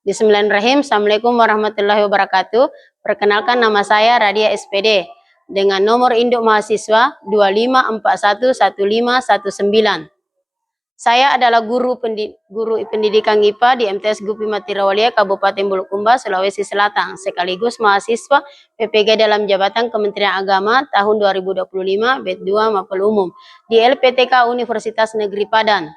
Bismillahirrahmanirrahim. Assalamualaikum warahmatullahi wabarakatuh. Perkenalkan, nama saya Radia SPD dengan nomor induk mahasiswa 25411519. Saya adalah guru pendidikan IPA di MTS Gupi Matirawalia, Kabupaten Bulukumba, Sulawesi Selatan, sekaligus mahasiswa PPG dalam jabatan Kementerian Agama tahun 2025 Bet 2 Mapel Umum di LPTK Universitas Negeri Padang.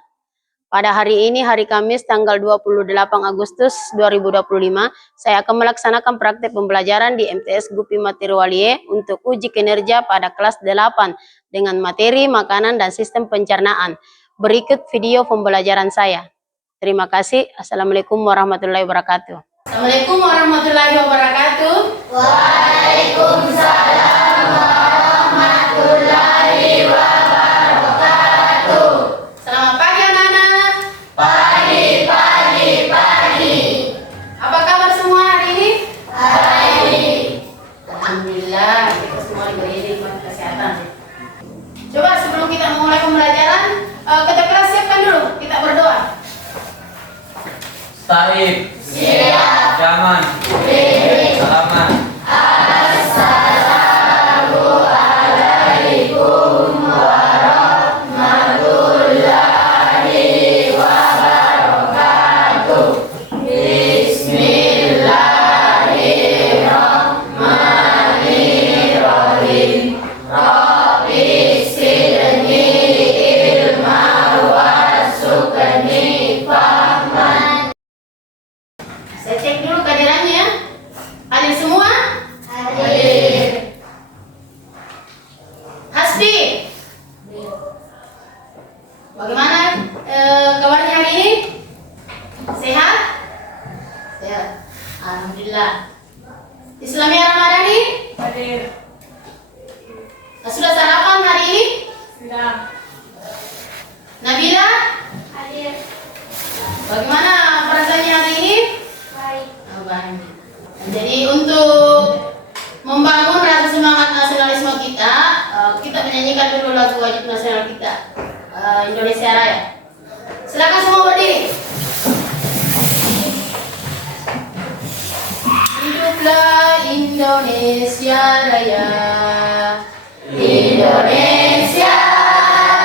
Pada hari ini, hari Kamis, tanggal 28 Agustus 2025, saya akan melaksanakan praktek pembelajaran di MTS Gupi Matirawalia untuk uji kinerja pada kelas 8 dengan materi makanan dan sistem pencernaan. Berikut video pembelajaran saya. Terima kasih. Assalamualaikum warahmatullahi wabarakatuh. Assalamualaikum warahmatullahi wabarakatuh. Waalaikumsalam warahmatullahi wabarakatuh. Selamat pagi anak-anak. Pagi. Apa kabar semua hari ini? Baik. Alhamdulillah, kita semua diberi nikmat kesehatan. Coba sebelum kita memulai pembelajaran, kita siapkan dulu, kita berdoa. Taib. Siap. Jaman. Salaman. Assalamualaikum warahmatullahi wabarakatuh. Bismillahirrahmanirrahim. Rabbi zidni ilma warzuqni fahman. Saya cek dulu kehadirannya ya. Hadir semua? Hadir. Hasbi, bagaimana kabarnya hari ini? Sehat? Sehat. Alhamdulillah. Islamiyah Ramadhani? Hadir. Sudah sarapan hari ini? Sudah. Nabila? Hadir. Bagaimana perasaannya hari ini? Baik. Oh, baik. Jadi untuk membangun rasa semangat nasionalisme kita, kita menyanyikan dulu lagu wajib nasional kita, Indonesia Raya. Silakan semua berdiri. Hiduplah Indonesia Raya. Indonesia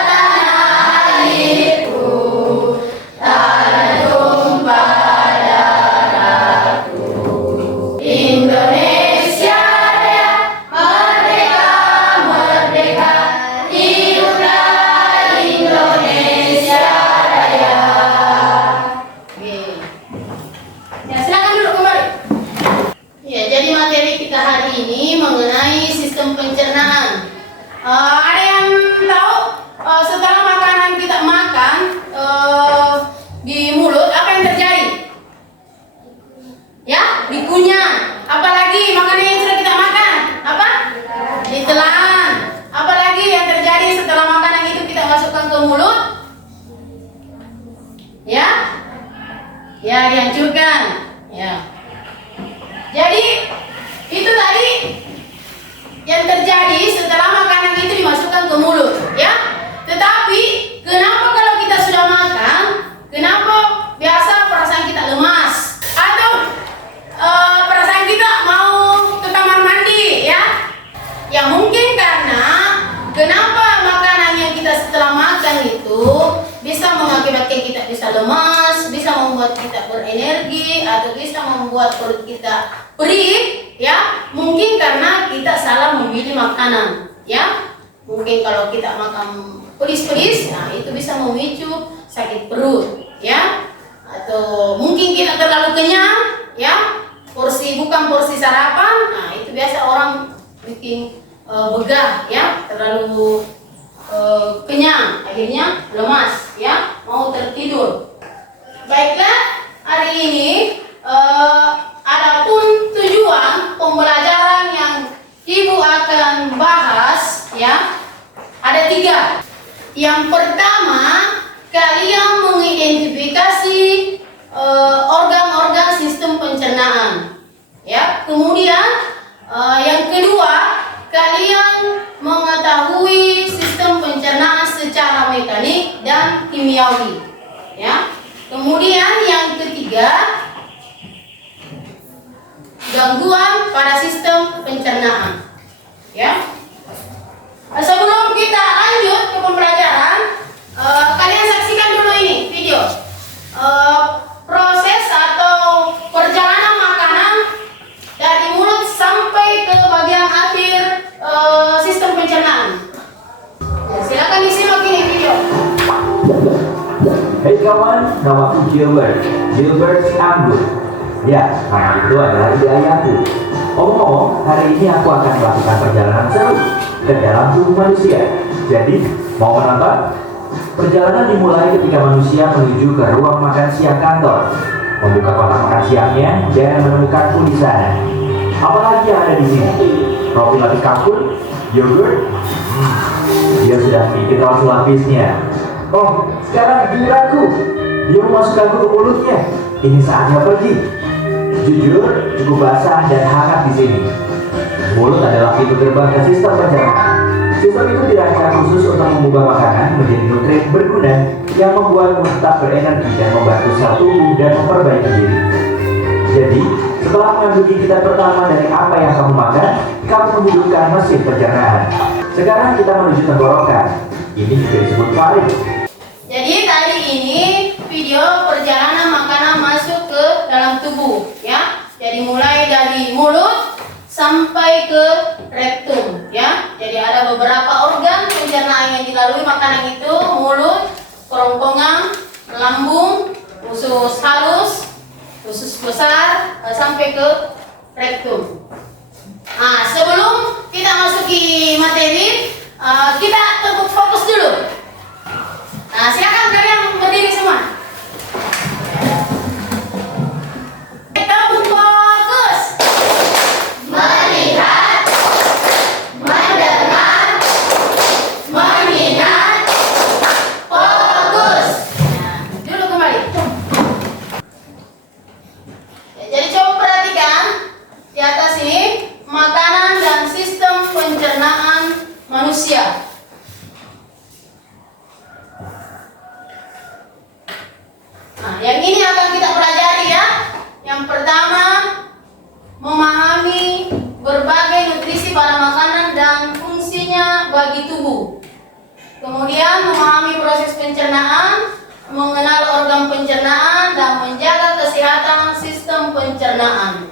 tanah airku, tanah tumpah darahku. Indonesia Raya, merdeka, merdeka. Hiduplah Indonesia Raya. Oke. Ya, silakan duduk kembali. Ya, jadi materi kita hari ini mengenai sistem pencernaan. Ada yang tahu setelah makanan kita makan di mulut apa yang terjadi? Ya, dikunyah. Apalagi makanan yang sudah kita makan, apa? Ditelan. Apalagi yang terjadi setelah makanan itu kita masukkan ke mulut? Ya, ya dihancurkan. Ya. Jadi itu tadi yang terjadi setelah makanan itu dimasukkan ke mulut, ya. Tetapi kenapa kalau kita sudah makan, kenapa biasa perasaan kita lemas atau perasaan kita mau ke kamar mandi, ya? Ya mungkin karena kenapa makanan yang kita setelah makan itu bisa mengakibatkan kita bisa lemas, bisa membuat kita berenergi, atau bisa membuat perut kita perih, ya. Mungkin karena kita salah memilih makanan, ya. Mungkin kalau kita makan pedis-pedis, nah itu bisa memicu sakit perut, ya. Atau mungkin kita terlalu kenyang, ya. Bukan porsi sarapan, nah itu biasa orang bikin begah, ya. Terlalu kenyang, akhirnya lemas, ya, mau tertidur. Baiklah, hari ini adapun tujuan pembelajaran yang Ibu akan bahas, ya, ada 3. Yang pertama, kalian mengidentifikasi organ-organ sistem pencernaan, ya. Kemudian yang kedua, kalian mengetahui sistem pencernaan secara mekanik dan kimiawi, ya. Kemudian yang ketiga, gangguan pada sistem pencernaan. Ya. Sebelum kita lanjut ke pembelajaran, kalian saksikan dulu ini video. Proses atau perjalanan makanan dari mulut sampai ke bagian akhir sistem pencernaan. Ya, silakan disimak ini video. Hai kawan, namaku Gilbert. Gilbert Anggun. Ya, nama itu adalah ide ayahku. Omong-omong, hari ini aku akan melakukan perjalanan seru ke dalam tubuh manusia. Jadi, mau menonton? Perjalanan dimulai ketika manusia menuju ke ruang makan siang kantor, membuka kotak makan siangnya dan menemukanku di sana. Apalagi yang ada di sini? Roti lapis kapur, yogurt. Dia sudah sedikit roti lapisnya. Oh, sekarang giliranku. Dia memasukkanku ke mulutnya. Ini saatnya pergi. Jujur, cukup basah dan hangat di sini. Mulut adalah pintu gerbang ke sistem pencernaan. Sistem itu dirancang khusus untuk mengubah makanan menjadi nutrien berguna yang membuatmu tetap berenergi dan membantu sel tubuh dan memperbaiki diri. Jadi, setelah mengambil gigitan pertama dari apa yang kamu makan, kamu menghidupkan mesin pencernaan. Sekarang kita menuju tenggorokan. Ini juga disebut faring. Jadi tadi ini video perjalanan makanan masuk ke dalam tubuh, ya. Jadi mulai dari mulut sampai ke rektum, ya. Jadi ada beberapa organ pencernaan yang dilalui makanan itu: mulut, kerongkongan, lambung, usus halus, usus besar, sampai ke rektum. Nah, sebelum kita masuki materi, kita tepuk fokus dulu. Nah, silakan kalian berdiri semua. Tepuk fokus. Melihat, mendengar, mengingat, fokus. Nah, dulu kembali. Ya, jadi coba perhatikan di atas ini makanan dan sistem pencernaan manusia. Nah, yang ini akan kita pelajari ya. Yang pertama, memahami berbagai nutrisi pada makanan dan fungsinya bagi tubuh. Kemudian memahami proses pencernaan, mengenal organ pencernaan dan menjaga kesehatan sistem pencernaan.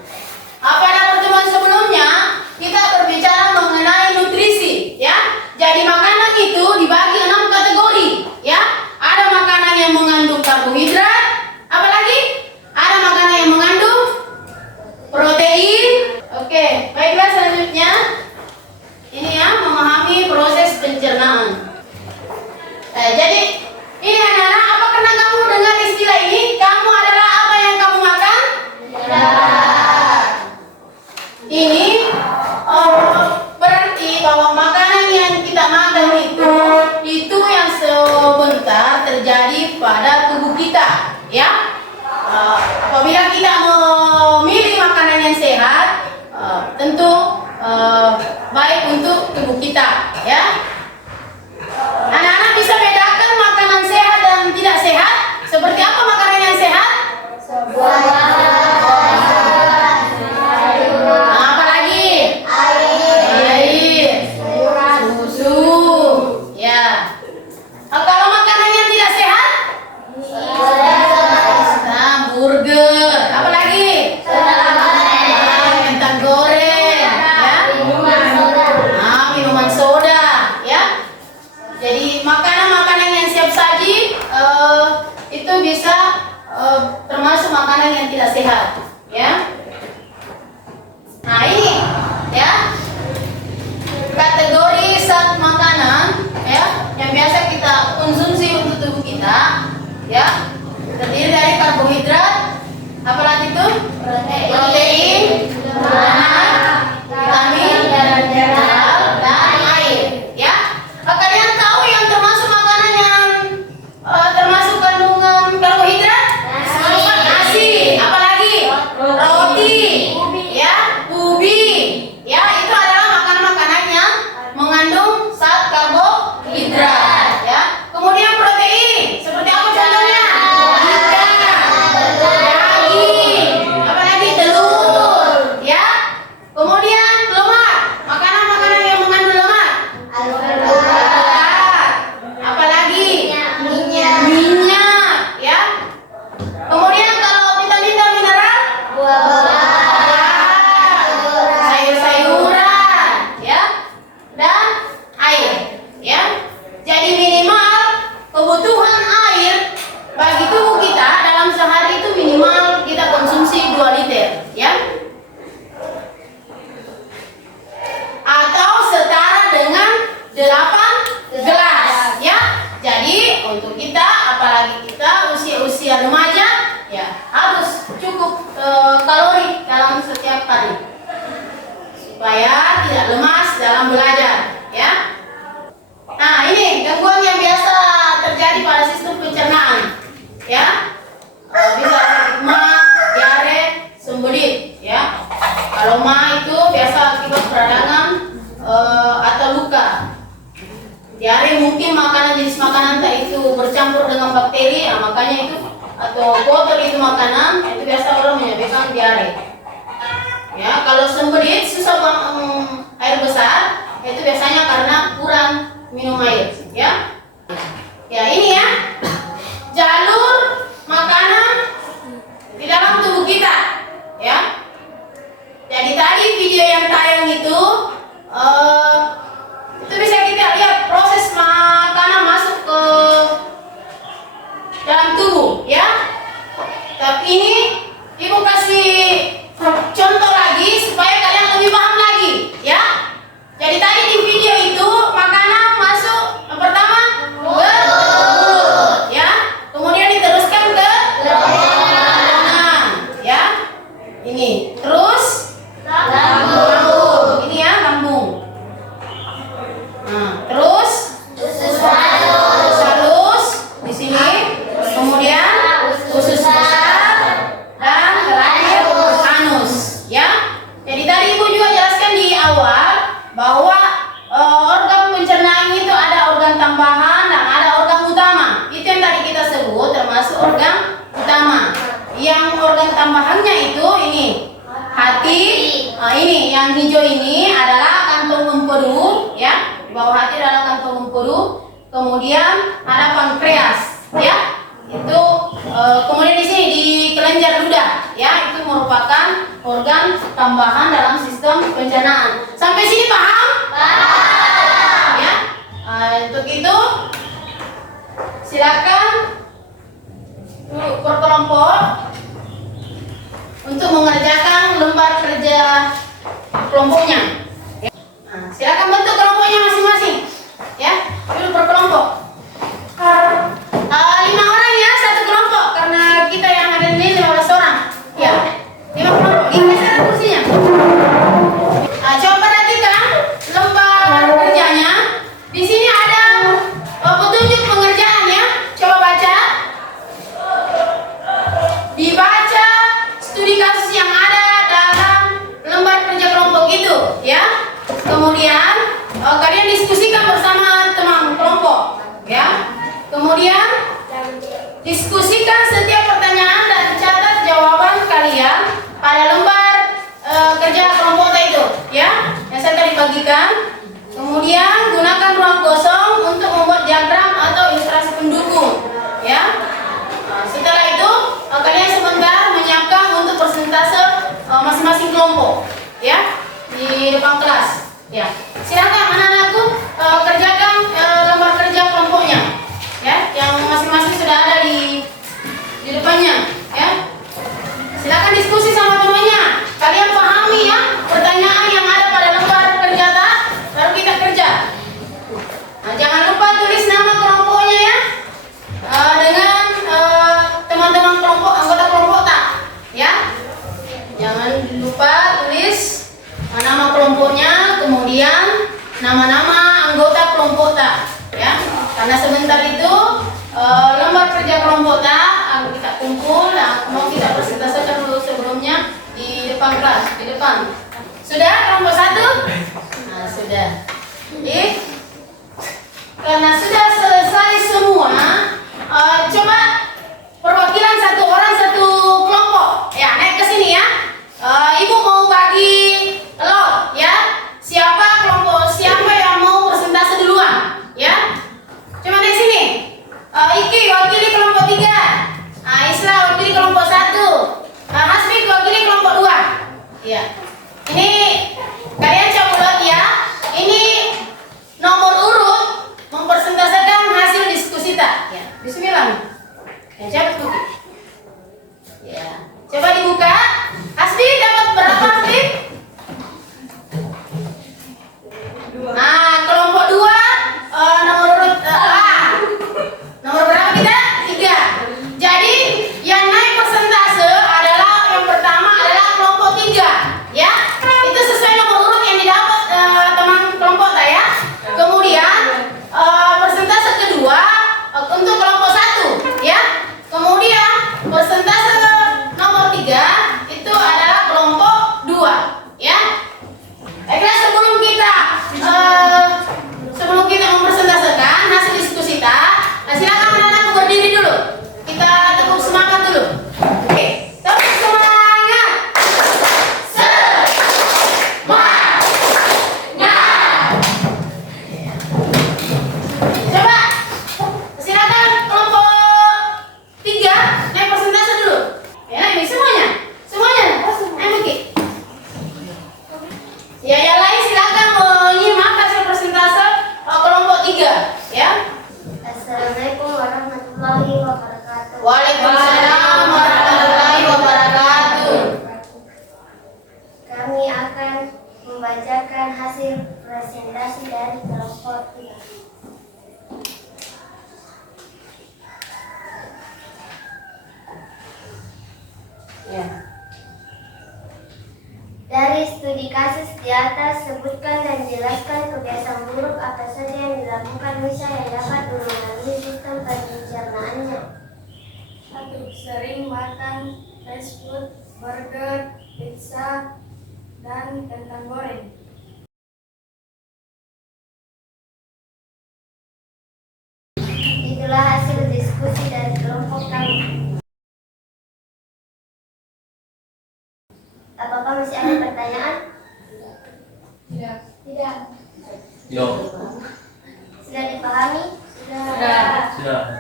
Pada pertemuan sebelumnya kita berbicara mengenai nutrisi, ya. Jadi makanan itu dibagi 6 kategori, ya. Ada makanan yang mengandung karbohidrat, apalagi ada makanan yang mengandung protein. Oke, baiklah selanjutnya ini ya, memahami proses pencernaan. Jadi ini anak-anak, apa pernah kamu dengar istilah ini? Kamu adalah apa yang kamu makan? Ini berarti bahwa makanan yang kita makan itu yang sebentar terjadi pada tubuh kita, ya. Apabila kita memilih makanan yang sehat, tentu baik untuk tubuh kita, ya. Anak-anak bisa bedakan makanan sehat dan tidak sehat? Seperti apa makanan yang sehat? Apalagi? Air, susu, ya. Kalau makanan yang tidak sehat? Burger, apalagi? Kentang goreng, ya. Minuman soda, ya. Jadi makanan-makanan yang siap saji itu bisa termasuk makanan yang tidak sehat, ya. Nah ini, ya, kategori zat makanan, ya, yang biasa kita konsumsi untuk tubuh kita, ya, terdiri dari karbohidrat, apalagi itu? Protein, lemak, vitamin, mineral, dan air, ya. Kalian tahu yang termasuk makanan yang termasuk kandungan karbohidrat? Nasi, apalagi? Roti, ya, ubi, ya, itu adalah makanan-makanan yang mengandung zat karbohidrat, ya. Kemudian protein, seperti apa contohnya? Ikan, daging, apalagi telur, ya. setiap hari supaya tidak lemas dalam belajar, ya. Nah, ini gangguan yang biasa terjadi pada sistem pencernaan, ya. Bisa mah, diare, sembelit, ya. Kalau mah itu biasa akibat peradangan atau luka. Diare mungkin makanan, jenis makanan itu bercampur dengan bakteri, nah, makanya itu, atau kotor itu makanan, itu biasa orang menyebabkan diare. Ya, kalau sembelit susah buang air besar, itu biasanya karena kurang minum air, ya. Ya, ini ya jalur makanan di dalam tubuh kita, ya. Jadi tadi video yang tayang itu bisa kita lihat proses makanan masuk ke dalam tubuh, ya. Tapi ini ibu kasih contoh lagi supaya kalian lebih paham lagi, ya. Jadi tadi di video itu makanan masuk pertama ke mulut, ya. Kemudian diteruskan ke lengan, ya. Ini terus lambung. Ini ya lambung. Nah, terus halus di sini. Kemudian usus besar dan terakhir anus, ya. Jadi tadi ibu juga jelaskan di awal bahwa organ pencernaan itu ada organ tambahan dan ada organ utama. Itu yang tadi kita sebut termasuk organ utama. Yang organ tambahannya itu ini hati. Ini yang hijau ini adalah kantong empedu, ya. Di bawah hati adalah kantong empedu. Kemudian ada pankreas, ya. Itu kemudian di sini di kelenjar ludah, ya. Itu merupakan organ tambahan dalam sistem pencernaan. Sampai sini paham? Paham. Ya. Untuk itu silakan duduk berkelompok untuk mengerjakan lembar kerja kelompoknya. Ya. Nah, silakan bentuk kelompoknya masing-masing, ya. Duduk berkelompok. 5 orang ya, satu kelompok karena kita yang ada di sini 15 orang. Ya. 5 kelompok. Ini geser kursinya. Nah, coba perhatikan lembar kerjanya. Di sini ada petunjuk pengerjaannya. Coba baca. Dibaca studi kasus yang ada dalam lembar kerja kelompok itu, ya. Kemudian kalian diskusikan bersama teman kelompok, ya. Kemudian diskusikan setiap pertanyaan dan catat jawaban kalian pada lembar kerja kelompok itu, ya. Yang saya tadi bagikan. Kemudian gunakan ruang kosong untuk membuat diagram atau ilustrasi pendukung, ya. Nah, setelah itu kalian sebentar menyiapkan untuk persentase masing-masing kelompok, ya, di depan kelas, ya. Silakan anak-anakku kerjakan lembar kerja kelompoknya, ya, yang masing-masing sudah ada di depannya, ya. Silakan diskusi sama temannya. Kalian pahami ya pertanyaan yang ada pada lembar kerja tak? Baru kita kerja. Nah, jangan lupa tulis nama kelompoknya, ya. Dengan teman-teman kelompok, anggota kelompok tak, ya. Jangan lupa tulis nama kelompoknya, kemudian nama-nama anggota kelompok tak, ya. Karena sebentar itu lembar kerja kelompok tak kita kumpul dan mau kita presentasikan dulu sebelumnya di depan kelas, di depan. Sudah kelompok 1? Nah, sudah. Jadi karena sudah selesai semua, coba perwakilan satu orang satu kelompok, ya, naik ke sini, ya. Ibu mau bagi lot, ya. Siapa yang mau presentasi duluan, ya. Cuma naik sini. Iki wakili kelompok 3. Islah wakili kelompok 1. Hasbi wakili kelompok 2. Ya. Ini kalian campur, ya. Ini nomor urut mempresentasikan Dari studi kasus di atas, sebutkan dan jelaskan kebiasaan buruk apa saja yang dilakukan Nisa yang dapat mempengaruhi sistem pencernaannya. 1. Sering makan fast food, burger, pizza, dan kentang goreng. Itulah hasil diskusi dari kelompok kami. Apakah masih ada pertanyaan? Tidak. Yo. Sudah dipahami? Sudah.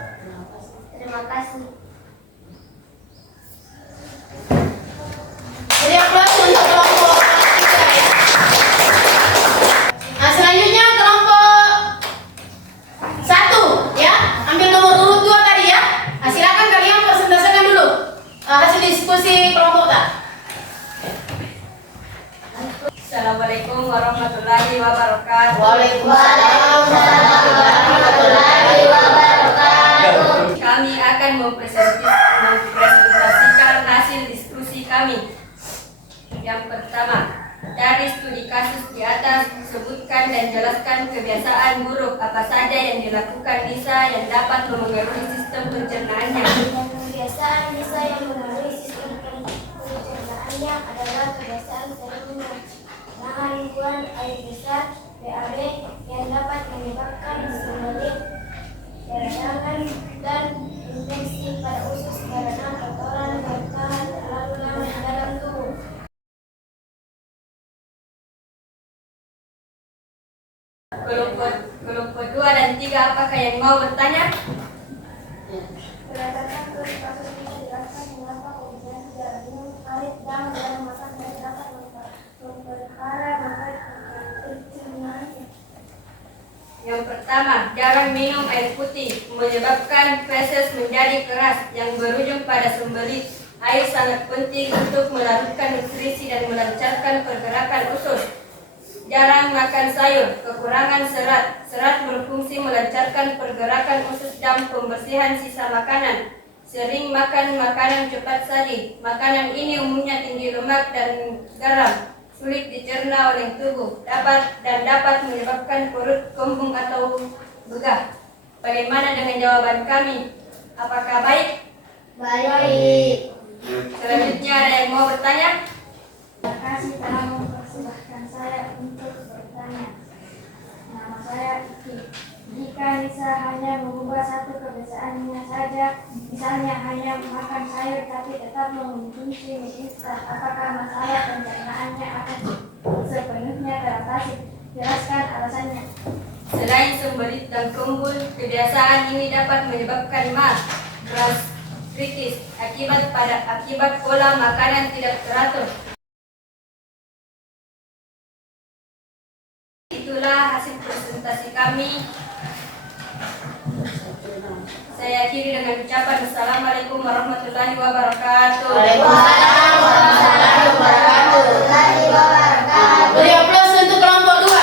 Terima kasih. Beri aplaus untuk kelompok 3 ya. Nah, selanjutnya kelompok 1 ya. Ambil nomor urut 2 tadi ya. Nah, silakan kalian presentasikan dulu hasil diskusi kelompok tak. Assalamualaikum warahmatullahi wabarakatuh. Waalaikumsalam warahmatullahi wabarakatuh. Kami akan mempresentasikan hasil diskusi kami. Yang pertama, dari studi kasus di atas, sebutkan dan jelaskan kebiasaan buruk apa saja yang dilakukan Nisa yang dapat mempengaruhi sistem pencernaannya. Kebiasaan Nisa yang memenuhi sistem pencernaannya adalah kebiasaan sering menahan buang air besar (BAB) yang dapat menyebabkan sembelit, peradangan, dan infeksi pada usus karena kotoran bertahan terlalu lama di dalam tubuh. Kelompok 2 dan 3, apakah yang mau bertanya? Berdasarkan studi kasus ini dijelaskan mengapa kombinasi darah minum air dan darah makan dapat memperparah pencernaan. Yang pertama, jarang minum air putih menyebabkan feses menjadi keras yang berujung pada sembelit. Air sangat penting untuk melarutkan nutrisi dan melancarkan pergerakan usus. Jarang makan sayur, kekurangan serat. Serat berfungsi melancarkan pergerakan usus dan pembersihan sisa makanan. Sering makan makanan cepat saji. Makanan ini umumnya tinggi lemak dan garam, sulit dicerna oleh tubuh, dapat menyebabkan perut kembung atau begah. Bagaimana dengan jawaban kami? Apakah baik? Baik. Selanjutnya ada yang mau bertanya? Terima kasih telah mempersembahkan saya untuk bertanya. Nama saya Iki. Jika Nisa hanya mengubah satu kebiasaannya saja, misalnya hanya makan sayur tapi tetap mengonsumsi mie instan, apakah masalah pencernaannya akan sepenuhnya teratasi? Jelaskan alasannya. Selain sembelit dan kembung, kebiasaan ini dapat menyebabkan gastritis akibat pola makanan tidak teratur. Itulah hasil presentasi kami. Saya akhiri dengan ucapan Assalamualaikum warahmatullahi wabarakatuh. Waalaikumsalam warahmatullahi wabarakatuh. Beri aplaus untuk kelompok 2.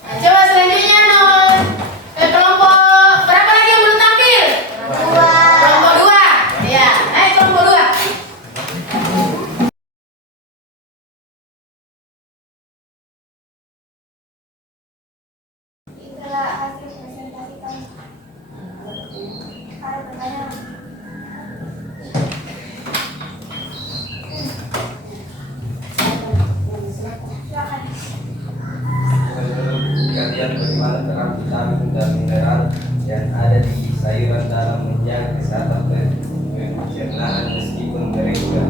Nah, coba selanjutnya kelompok berapa lagi yang belum tampil? Kelompok 2. Ya, naik kelompok 2. Itulah hasil presentasi kami. Ada pertanyaan? Silakan. Kajian bagaimana peran vitamin dan mineral yang ada di sayuran dalam menjaga kesehatan pencernaan meskipun mereka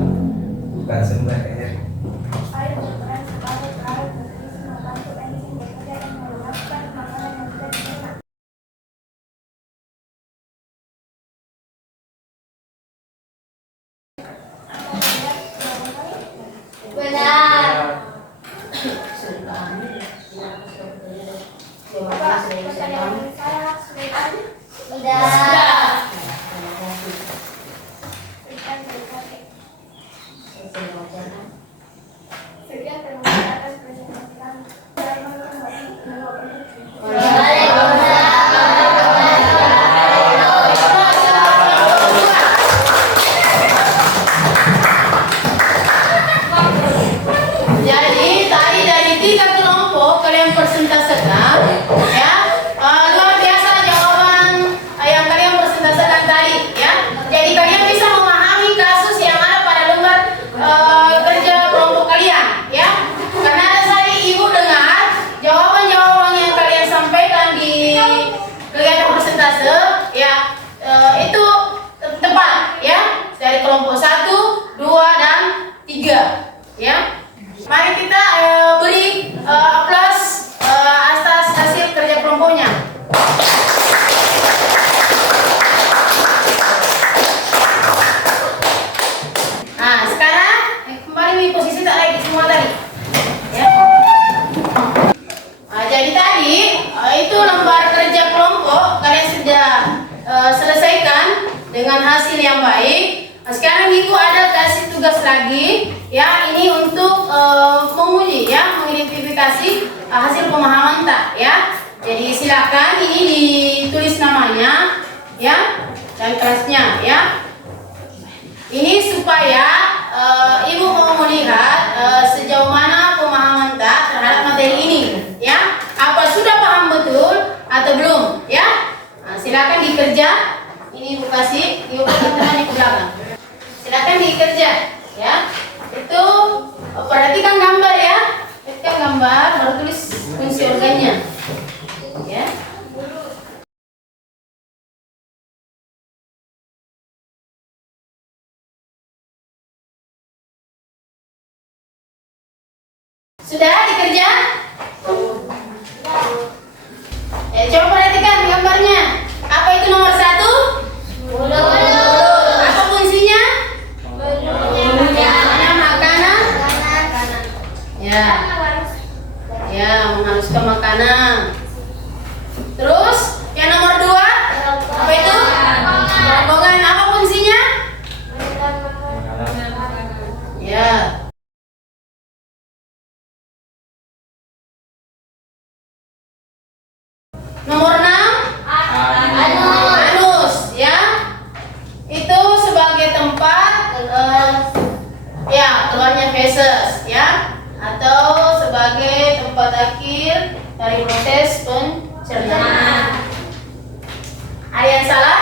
bukan sumber energi. Air berperan sebagai alat nutrisi membantu enzim bekerja dan meluruskan makanan yang tidak dicerna. Benar. Bapak, pertanyaan saya sudah tadi? Sudah. Berikan. Sekian terima kasih atas presentasi kami. ini posisi tak lagi semua tadi. Ya. Nah, jadi tadi itu lembar kerja kelompok kalian sudah selesaikan dengan hasil yang baik. Nah, sekarang Ibu ada kasih tugas lagi, ya, ini untuk menguji, ya, mengidentifikasi hasil pemahaman tak, ya. Jadi silakan ini ditulis namanya, ya, dan kelasnya, ya. Ini supaya Ibu mau melihat sejauh mana pemahaman tak terhadap materi ini, ya. Apa sudah paham betul atau belum, ya? Nah, silakan dikerja. Ini Ibu kasih, Ibu teman di belakang. Silakan dikerja, ya. Itu perhatikan gambar, ya. Perhatikan gambar, baru tulis fungsi organnya, ya. Sudah dikerja? Coba perhatikan gambarnya. Apa itu nomor 1? Mulut. Apa fungsinya? Mana makanan? Ya. Ya, menghaluskan makanan. Terus yang nomor 2? Apa itu? Rombongan. Apa fungsinya? Ya. Nomor 6? Anus, ya. Itu sebagai tempat ya, keluarnya feses, ya, atau sebagai tempat akhir dari proses pencernaan. Ada yang salah?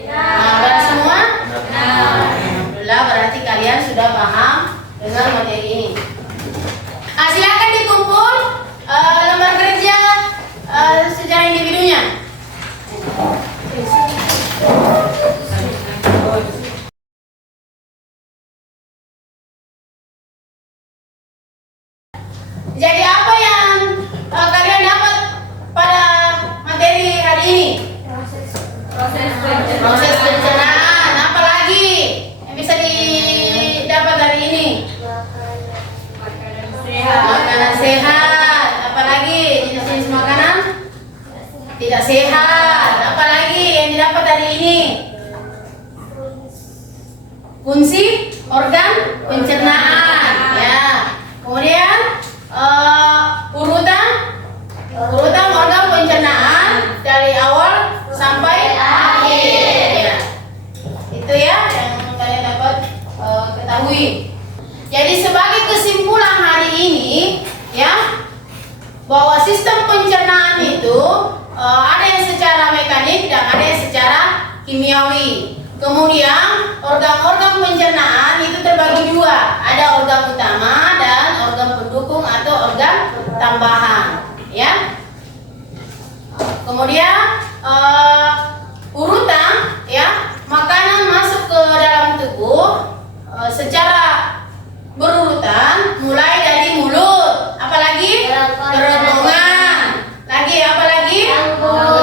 Benar semua? Alhamdulillah, berarti kalian sudah paham dengan materi ini. Silakan dikumpul lembar kerja secara individunya. Jadi apa yang kalian dapat pada materi hari ini? Proses pencernaan. Apa lagi yang bisa didapat hari ini? Makanan sehat. Apa lagi jenis-jenis makanan? Tidak sehat. Apa lagi yang didapat hari ini? Fungsi organ pencernaan, ya. Kemudian urutan organ pencernaan dari awal sampai akhir, ya. Itu ya yang kalian dapat ketahui. Jadi sebagai kesimpulan hari ini, ya, bahwa sistem pencernaan itu ada yang secara mekanik dan ada yang secara kimiawi. Kemudian organ-organ pencernaan itu terbagi dua, ada organ utama dan organ pendukung atau organ tambahan, ya. Kemudian urutan, ya, makanan masuk ke dalam tubuh secara berurutan, mulai dari mulut, apalagi kerongkongan, lagi apalagi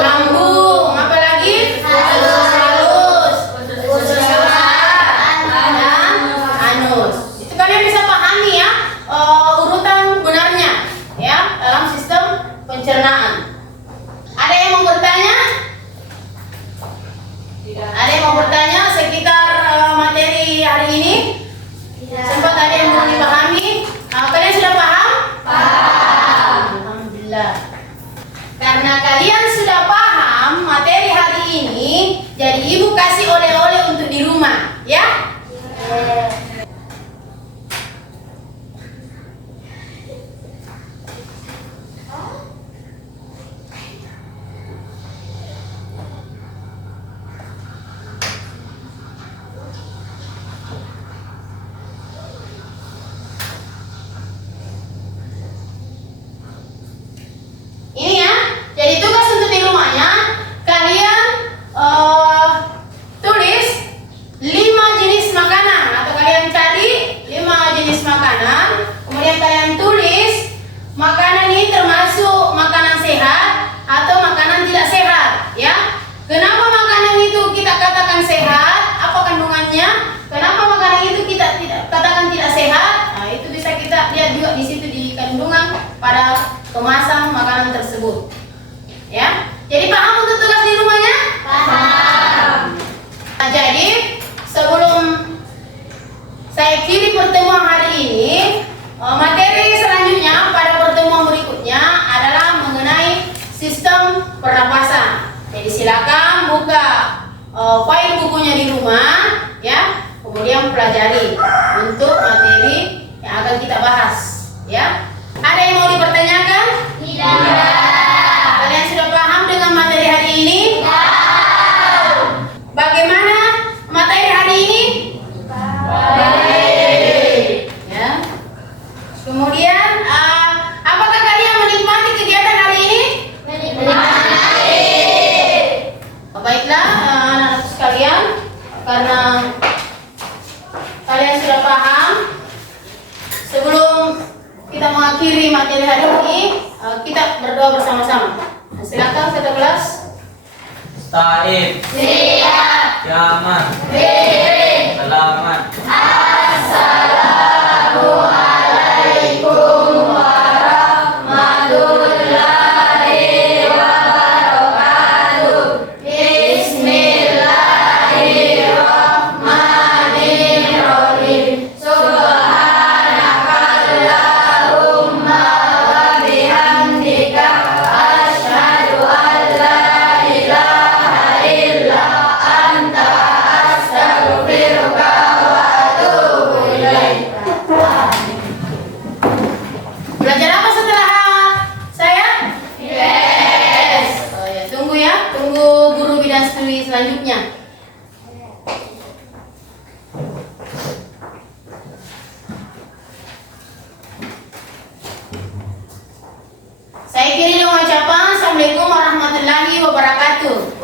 lambung, apalagi usus halus, usus besar, dan anus. Itu kalian bisa pahami, ya, urutan benarnya, ya, dalam sistem pencernaan. Ada yang mau bertanya? Ada yang mau bertanya sekitar materi hari ini? Sempat ada yang belum dipahami? Kalian sudah paham? Paham. Alhamdulillah. Karena kalian sudah paham materi hari ini, jadi Ibu kasih oleh-oleh untuk di rumah, ya? pada kemasan makanan tersebut. Ya, jadi paham untuk tugas di rumahnya? Paham. Nah, jadi sebelum saya kirim pertemuan hari ini, materi selanjutnya pada pertemuan berikutnya adalah mengenai sistem pernapasan. Jadi silakan buka file bukunya di rumah, ya, kemudian pelajari untuk materi yang akan kita bahas. Ya, ada yang mau dipertanyakan? Tidak. Kalian sudah paham dengan materi hari ini? Bagaimana materi hari ini? Baik. Ya. Kemudian, apakah kalian menikmati kegiatan hari ini? Menikmati. Baiklah, anak-anak sekalian, karena kalian sudah paham, sebelum kita mengakhiri materi hari ini, kita berdoa bersama-sama. Nah, silakan satu kelas. Taib. Siap. Kiamat. Diri. Selamat. Assalamualaikum warahmatullahi wabarakatuh. Bismillahirrahmanirrahim. Subhanakallahumma wa bihamdika asyhadu an la ilaha illa anta astaghfiruka wa atubu ilaik. Belajar apa setelah saya? Yes. Oh ya, tunggu ya, tunggu guru bidang studi selanjutnya. Saya kiri dengan ucapan Assalamualaikum warahmatullahi wabarakatuh.